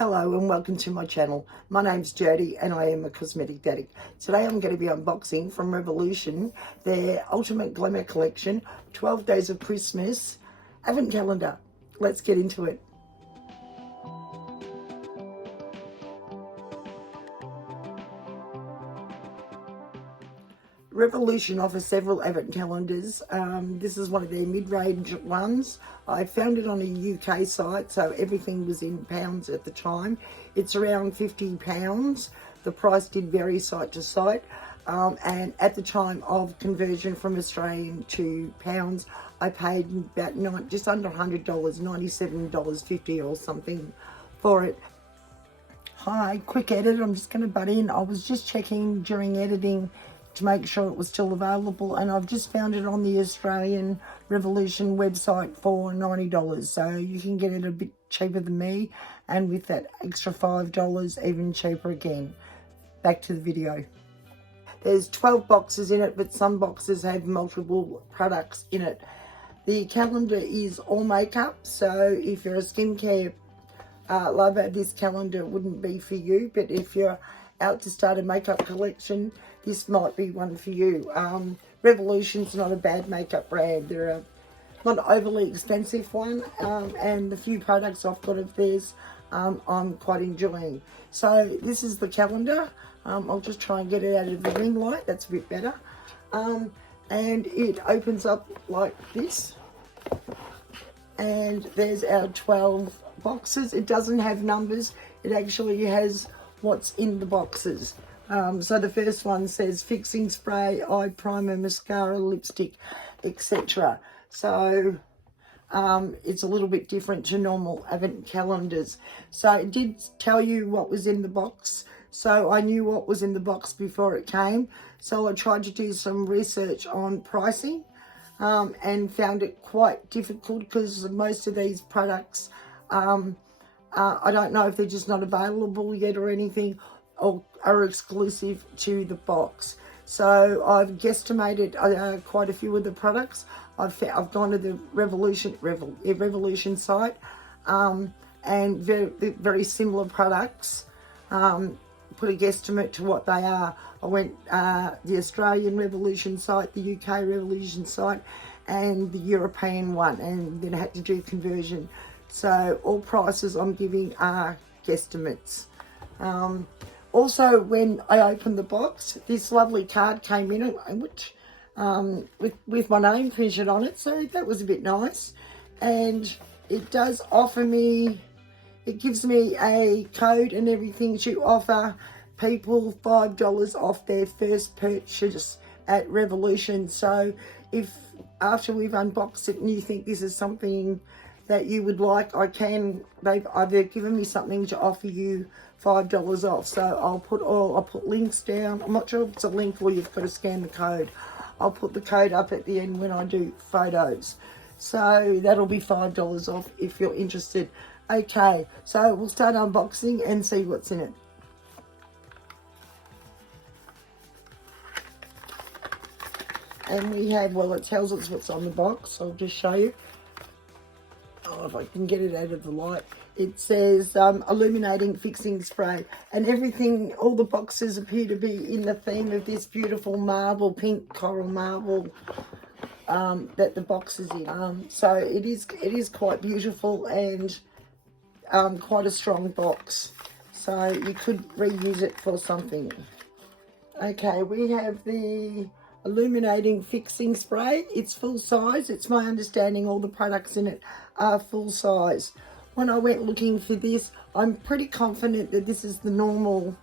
Hello and welcome to my channel. My name's Jodie and I am a cosmetic addict. Today I'm going to be unboxing from Revolution their Ultimate Glamour Collection 12 Days of Christmas Advent Calendar. Let's get into it. Revolution offers several advent calendars. This is one of their mid-range ones. I found it on a UK site, so everything was in pounds at the time. It's around £50. The price did vary site to site. And at the time of conversion from Australian to pounds, I paid about just under $100, $97.50 or something for it. Hi, quick edit. I'm just going to butt in. I was just checking during editing to make sure it was still available, and I've just found it on the Australian Revolution website for $90, so you can get it a bit cheaper than me, and with that extra $5 even cheaper again. Back to the video. There's 12 boxes in it, but some boxes have multiple products in it. The calendar is all makeup, so if you're a skincare lover, this calendar wouldn't be for you, but if you're out to start a makeup collection, this might be one for you. Revolution's not a bad makeup brand. They're not an overly expensive one, and the few products I've got of theirs I'm quite enjoying. So this is the calendar. I'll just try and get it out of the ring light. That's a bit better. And it opens up like this. And there's our 12 boxes. It doesn't have numbers. It actually has what's in the boxes. So the first one says fixing spray, eye primer, mascara, lipstick, etc. So it's a little bit different to normal advent calendars. So it did tell you what was in the box. So I knew what was in the box before it came. So I tried to do some research on pricing and found it quite difficult because most of these products, I don't know if they're just not available yet or anything, or are exclusive to the box. So I've guesstimated quite a few of the products. I've gone to the Revolution site and very similar products. Put a guesstimate to what they are. I went the Australian Revolution site, the UK Revolution site, and the European one, and then I had to do conversion. So all prices I'm giving are guesstimates. Also, when I opened the box, this lovely card came in, which with my name printed on it, so that was a bit nice. And it does offer me, it gives me a code and everything to offer people $5 off their first purchase at Revolution. So if after we've unboxed it and you think this is something that you would like, they've given me something to offer you $5 off. So I'll put links down. I'm not sure if it's a link or you've got to scan the code. I'll put the code up at the end when I do photos. So that'll be $5 off if you're interested. Okay, so we'll start unboxing and see what's in it. And we have, well, it tells us what's on the box. I'll just show you. Oh, if I can get it out of the light. It says illuminating fixing spray, and everything, all the boxes appear to be in the theme of this beautiful marble, pink coral marble that the box is in. So it is quite beautiful and quite a strong box. So you could reuse it for something. Okay, we have the illuminating fixing spray. It's full size. It's my understanding all the products in it are full size. When I went looking for this, I'm pretty confident that this is the normal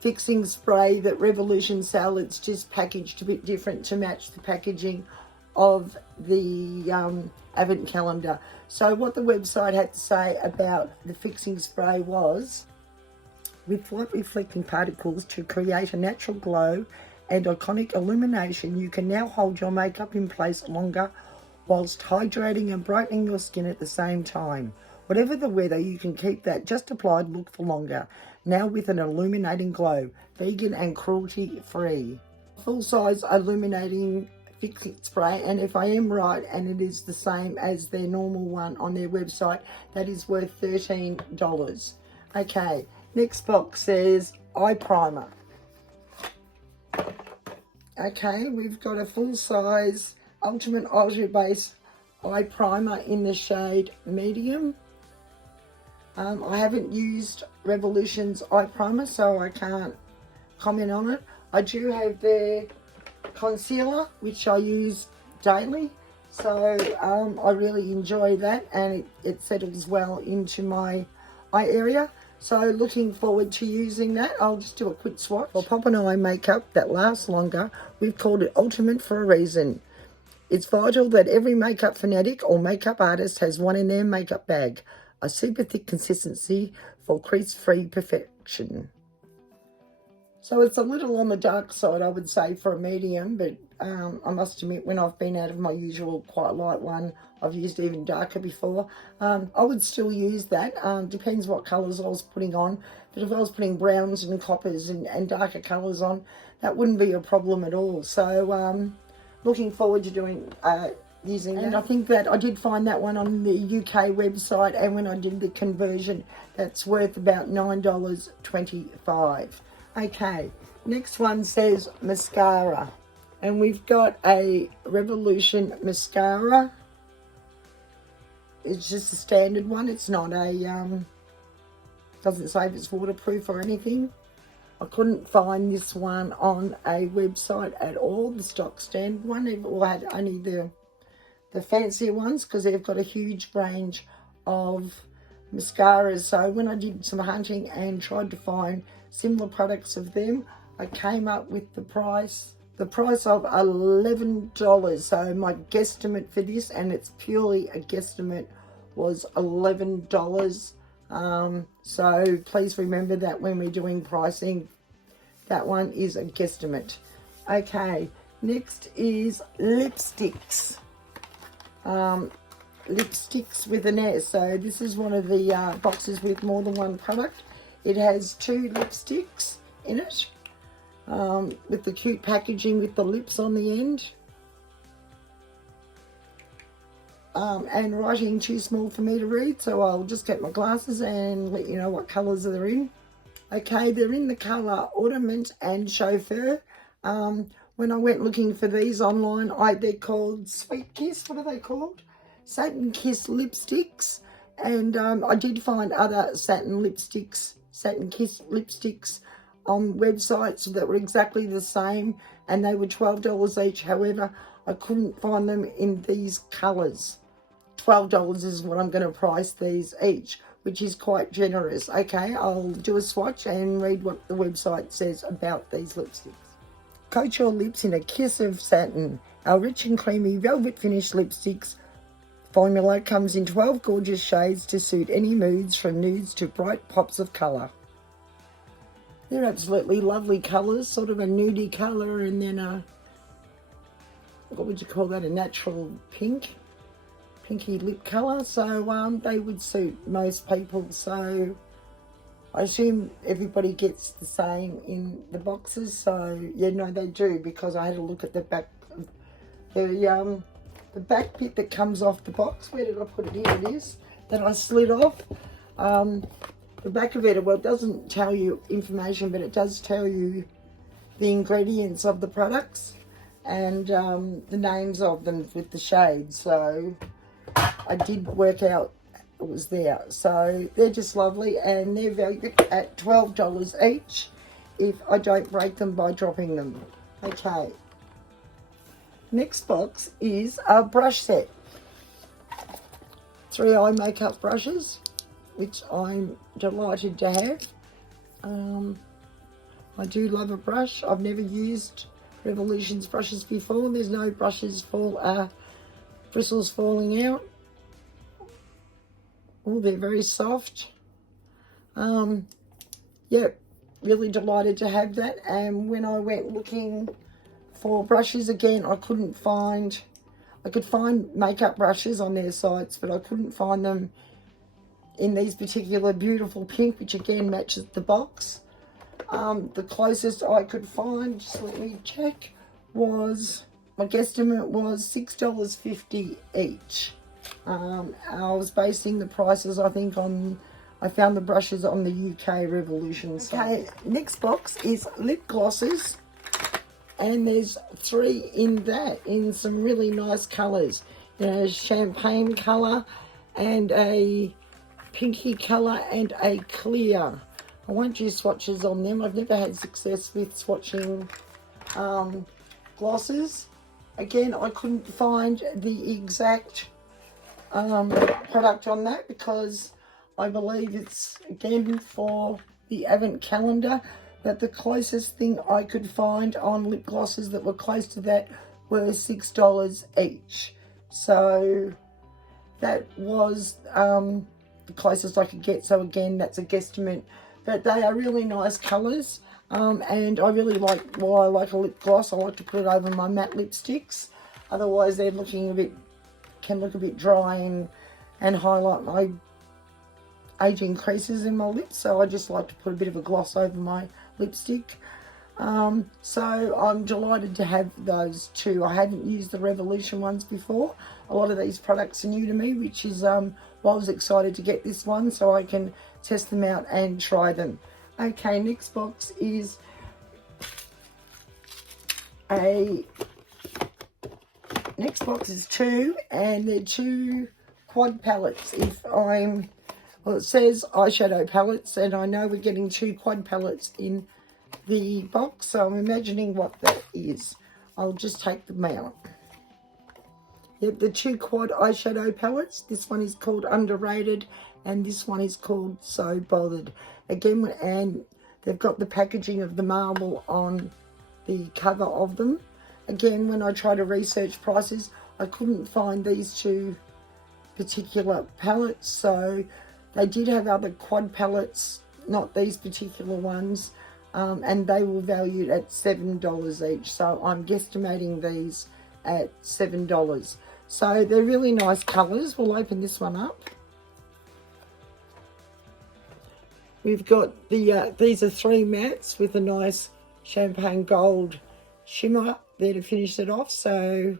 fixing spray that Revolution sell. It's just packaged a bit different to match the packaging of the advent calendar. So what the website had to say about the fixing spray was, with light reflecting particles to create a natural glow and iconic illumination, you can now hold your makeup in place longer whilst hydrating and brightening your skin at the same time. Whatever the weather, you can keep that just applied look for longer, now with an illuminating glow, vegan and cruelty free. Full size illuminating fixing spray, and if I am right, and it is the same as their normal one on their website, that is worth $13. Okay, next box says eye primer. Okay, we've got a full-size Ultimate Ultra Base eye primer in the shade medium. I haven't used Revolution's eye primer, so I can't comment on it. I do have their concealer, which I use daily, so I really enjoy that, and it settles well into my eye area. So looking forward to using that. I'll just do a quick swatch. For pop and eye makeup that lasts longer, we've called it Ultimate for a reason. It's vital that every makeup fanatic or makeup artist has one in their makeup bag. A super thick consistency for crease-free perfection. So it's a little on the dark side, I would say, for a medium, but I must admit, when I've been out of my usual quite light one, I've used even darker before. I would still use that. Depends what colours I was putting on. But if I was putting browns and coppers and darker colours on, that wouldn't be a problem at all. So looking forward to doing using that. And I think that I did find that one on the UK website, and when I did the conversion, that's worth about $9.25. Okay, next one says mascara, and we've got a Revolution mascara. It's just a standard one. It's not a doesn't say if it's waterproof or anything. I couldn't find this one on a website at all, the stock standard one. It had only the fancier ones, because they've got a huge range of mascaras. So when I did some hunting and tried to find similar products of them, I came up with the price of $11. So my guesstimate for this, and it's purely a guesstimate, was $11. So please remember that when we're doing pricing, that one is a guesstimate. Okay, next is lipsticks. Lipsticks with an S. So this is one of the boxes with more than one product. It has 2 lipsticks in it, with the cute packaging with the lips on the end. And writing too small for me to read, so I'll just get my glasses and let you know what colours they're in. Okay, they're in the colour Ornament and Chauffeur. When I went looking for these online, they're called Sweet Kiss. What are they called? Satin Kiss lipsticks. And I did find other Satin Kiss lipsticks on websites that were exactly the same, and they were $12 each. However, I couldn't find them in these colours. $12 is what I'm going to price these each, which is quite generous. Okay, I'll do a swatch and read what the website says about these lipsticks. Coat your lips in a kiss of satin. Our rich and creamy velvet finish lipsticks formula comes in 12 gorgeous shades to suit any moods, from nudes to bright pops of colour. They're absolutely lovely colours, sort of a nudie colour, and then what would you call that, a natural pinky lip colour. So they would suit most people. So I assume everybody gets the same in the boxes. So yeah, no, they do, because I had a look at the back, the back bit that comes off the box. Where did I put it? Here it is, that I slid off. The back of it, well, it doesn't tell you information, but it does tell you the ingredients of the products and the names of them with the shades. So I did work out it was there. So they're just lovely, and they're valued at $12 each if I don't break them by dropping them. Okay. Next box is a brush set. 3 eye makeup brushes, which I'm delighted to have. I do love a brush. I've never used Revolution's brushes before. There's no brushes bristles falling out. Oh, they're very soft. Yeah, really delighted to have that. And when I went looking for brushes again, I could find makeup brushes on their sites, but I couldn't find them in these particular beautiful pink, which again matches the box. The closest I could find, just let me check, was my guesstimate was $6.50 each. I was basing the prices, I think, on, I found the brushes on the UK Revolution. Okay, next box is lip glosses. And there's 3 in that, in some really nice colours. You know, champagne colour and a pinky colour and a clear. I won't do swatches on them. I've never had success with swatching glosses. Again, I couldn't find the exact product on that because I believe it's, again, for the Advent calendar. But the closest thing I could find on lip glosses that were close to that were $6 each. So that was the closest I could get. So again, that's a guesstimate. But they are really nice colours. And I really like, well, I like a lip gloss. I like to put it over my matte lipsticks. Otherwise, they're looking a bit, can look a bit dry and highlight my aging creases in my lips. So I just like to put a bit of a gloss over my lipstick. So I'm delighted to have those 2. I hadn't used the Revolution ones before. A lot of these products are new to me, which is why I was excited to get this one so I can test them out and try them. Okay, next box is next box is 2, and they're 2 quad palettes. Well, it says eyeshadow palettes, and I know we're getting 2 quad palettes in the box, so I'm imagining what that is. I'll just take them out. Yep, the 2 quad eyeshadow palettes. This one is called Underrated, and this one is called So Bothered. Again, and they've got the packaging of the marble on the cover of them. Again, when I try to research prices, I couldn't find these 2 particular palettes, so they did have other quad palettes, not these particular ones, and they were valued at $7 each. So I'm guesstimating these at $7. So they're really nice colours. We'll open this one up. We've got the, these are 3 mattes with a nice champagne gold shimmer there to finish it off. So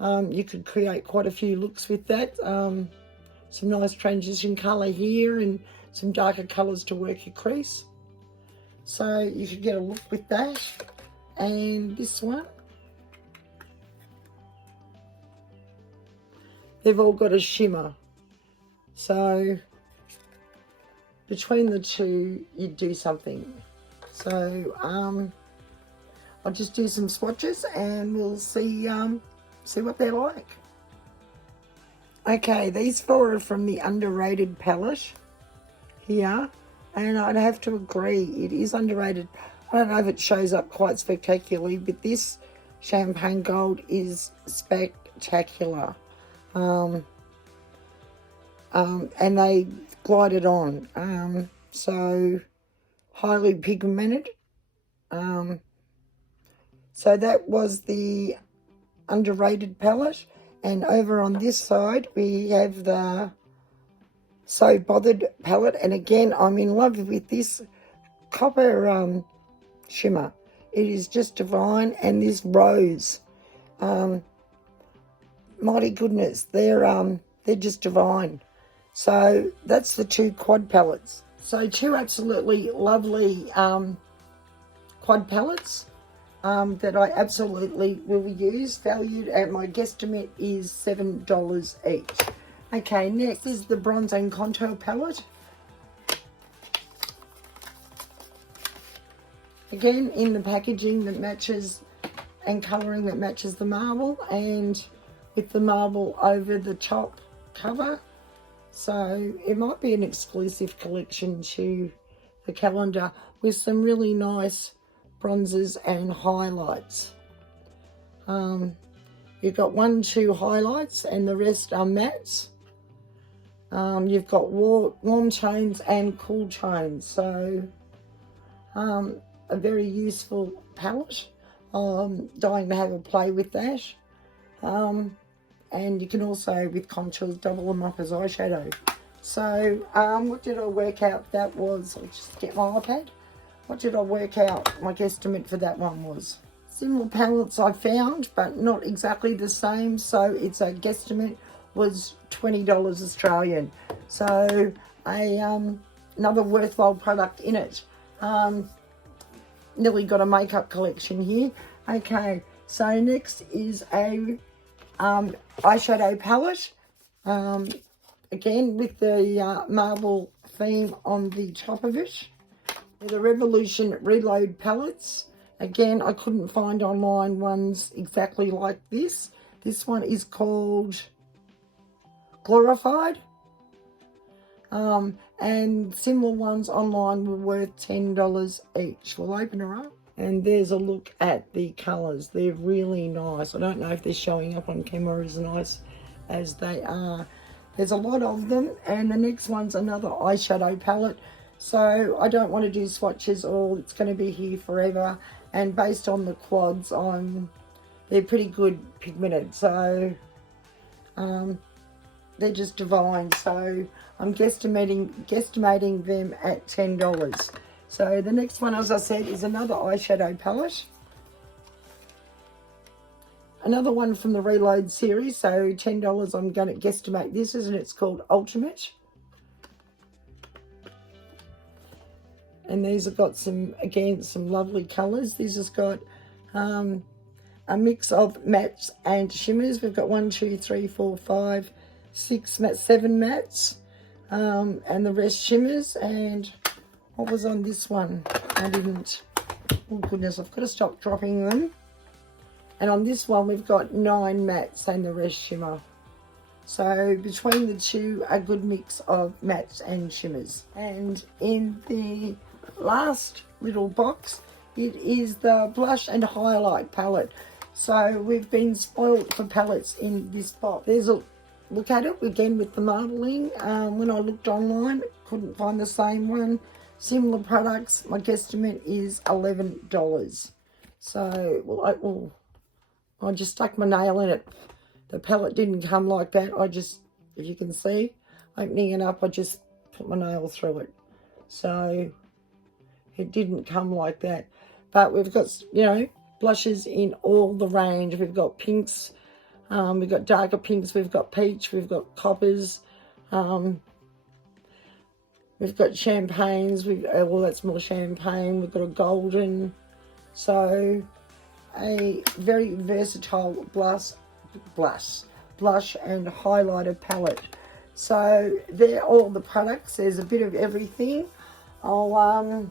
you could create quite a few looks with that. Some nice transition colour here and some darker colours to work your crease. So you could get a look with that. And this one, they've all got a shimmer. So between the 2, you'd do something. So I'll just do some swatches and we'll see what they're like. Okay, these 4 are from the Underrated palette here, and I'd have to agree, it is underrated. I don't know if it shows up quite spectacularly, but this champagne gold is spectacular. And they glided on. So highly pigmented. So that was the Underrated palette. And over on this side, we have the So Bothered palette. And again, I'm in love with this copper shimmer. It is just divine. And this rose. Mighty goodness, they're just divine. So that's the 2 quad palettes. So 2 absolutely lovely quad palettes. That I absolutely will use, valued at my guesstimate is $7 each. Okay, next is the Bronze and Contour palette. Again, in the packaging that matches and colouring that matches the marble, and with the marble over the top cover. So it might be an exclusive collection to the calendar with some really nice bronzes and highlights. You've got 1, 2 highlights and the rest are mattes. You've got warm tones and cool tones, so a very useful palette. Dying to have a play with that. And you can also, with contours, double them up as eyeshadow. So what did I work out that was? I'll just get my iPad. What did I work out my guesstimate for that one was? Similar palettes I found, but not exactly the same. So it's a guesstimate was $20 Australian. So another worthwhile product in it. Nearly got a makeup collection here. Okay, so next is a eyeshadow palette. Again, with the marble theme on the top of it. The Revolution Reload palettes. Again, I couldn't find online ones exactly like this. This one is called Glorified. And similar ones online were worth $10 each. We'll open her up. And there's a look at the colours. They're really nice. I don't know if they're showing up on camera as nice as they are. There's a lot of them. And the next one's another eyeshadow palette. So I don't want to do swatches or it's going to be here forever. And based on the quads, they're pretty good pigmented. So they're just divine. So I'm guesstimating them at $10. So the next one, as I said, is another eyeshadow palette. Another one from the Reload series. So $10, I'm going to guesstimate this, and it's called Ultimate. And these have got some, again, some lovely colours. This has got a mix of mattes and shimmers. We've got 1, 2, 3, 4, 5, 6 mattes, 7 mattes, and the rest shimmers. And what was on this one? I didn't. Oh goodness, I've got to stop dropping them. And on this one, we've got 9 mattes and the rest shimmer. So between the two, a good mix of mattes and shimmers. And in the last little box, it is the blush and highlight palette. So we've been spoiled for palettes in this box. There's a look at it again with the marbling. When I looked online, couldn't find the same one. Similar products, my guesstimate is $11. So I just stuck my nail in it. The palette didn't come like that. I just, if you can see, opening it up, I just put my nail through it. So it didn't come like that. But we've got, you know, blushes in all the range. We've got pinks, we've got darker pinks, we've got peach, we've got coppers, we've got champagnes, well, that's more champagne, we've got a golden. So a very versatile blush and highlighter palette. So they're all the products. There's a bit of everything. I'll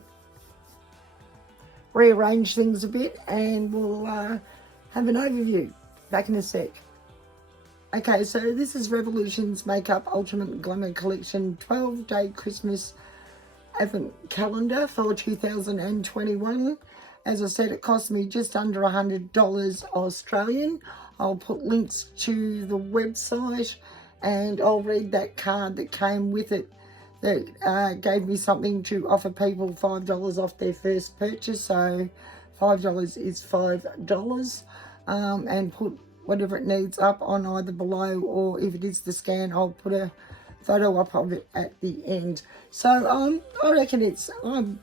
rearrange things a bit and we'll have an overview back in a sec. Okay, so this is Revolution's Makeup Ultimate Glamour Collection 12-Day Christmas Advent Calendar for 2021. As I said, it cost me just under $100 Australian. I'll put links to the website and I'll read that card that came with it that gave me something to offer people $5 off their first purchase. So $5 is $5, and put whatever it needs up on either below, or if it is the scan, I'll put a photo up of it at the end. So I reckon I'm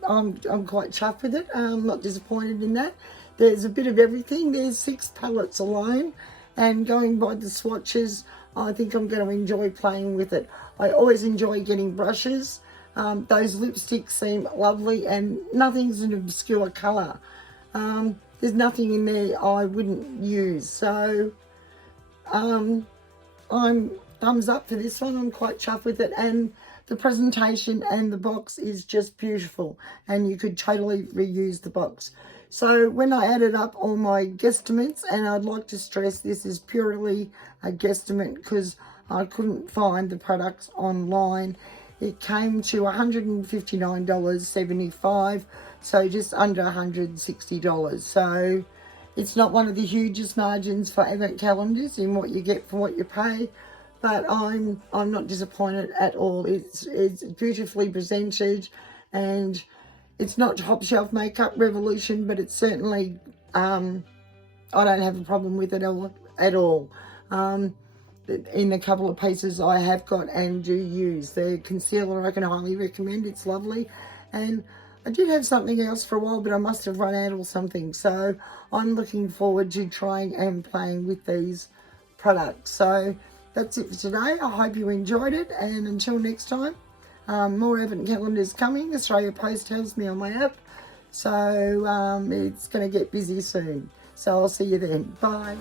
quite chuffed with it. I'm not disappointed in that. There's a bit of everything. There's 6 palettes alone, and going by the swatches, I think I'm going to enjoy playing with it. I always enjoy getting brushes. Those lipsticks seem lovely, and nothing's an obscure colour. There's nothing in there I wouldn't use. So I'm thumbs up for this one. I'm quite chuffed with it, and the presentation and the box is just beautiful, and you could totally reuse the box. So when I added up all my guesstimates, and I'd like to stress this is purely a guesstimate because I couldn't find the products online, it came to $159.75, so just under $160. So it's not one of the hugest margins for advent calendars in what you get for what you pay, but I'm not disappointed at all. It's beautifully presented, and it's not top shelf makeup Revolution, but it's certainly I don't have a problem with it at all. In the couple of pieces I have got and do use, the concealer I can highly recommend. It's lovely, and I did have something else for a while, but I must have run out or something. So I'm looking forward to trying and playing with these products. So that's it for today. I hope you enjoyed it, and until next time, more advent calendars coming. Australia Post tells me on my app. So it's going to get busy soon. So I'll see you then. Bye.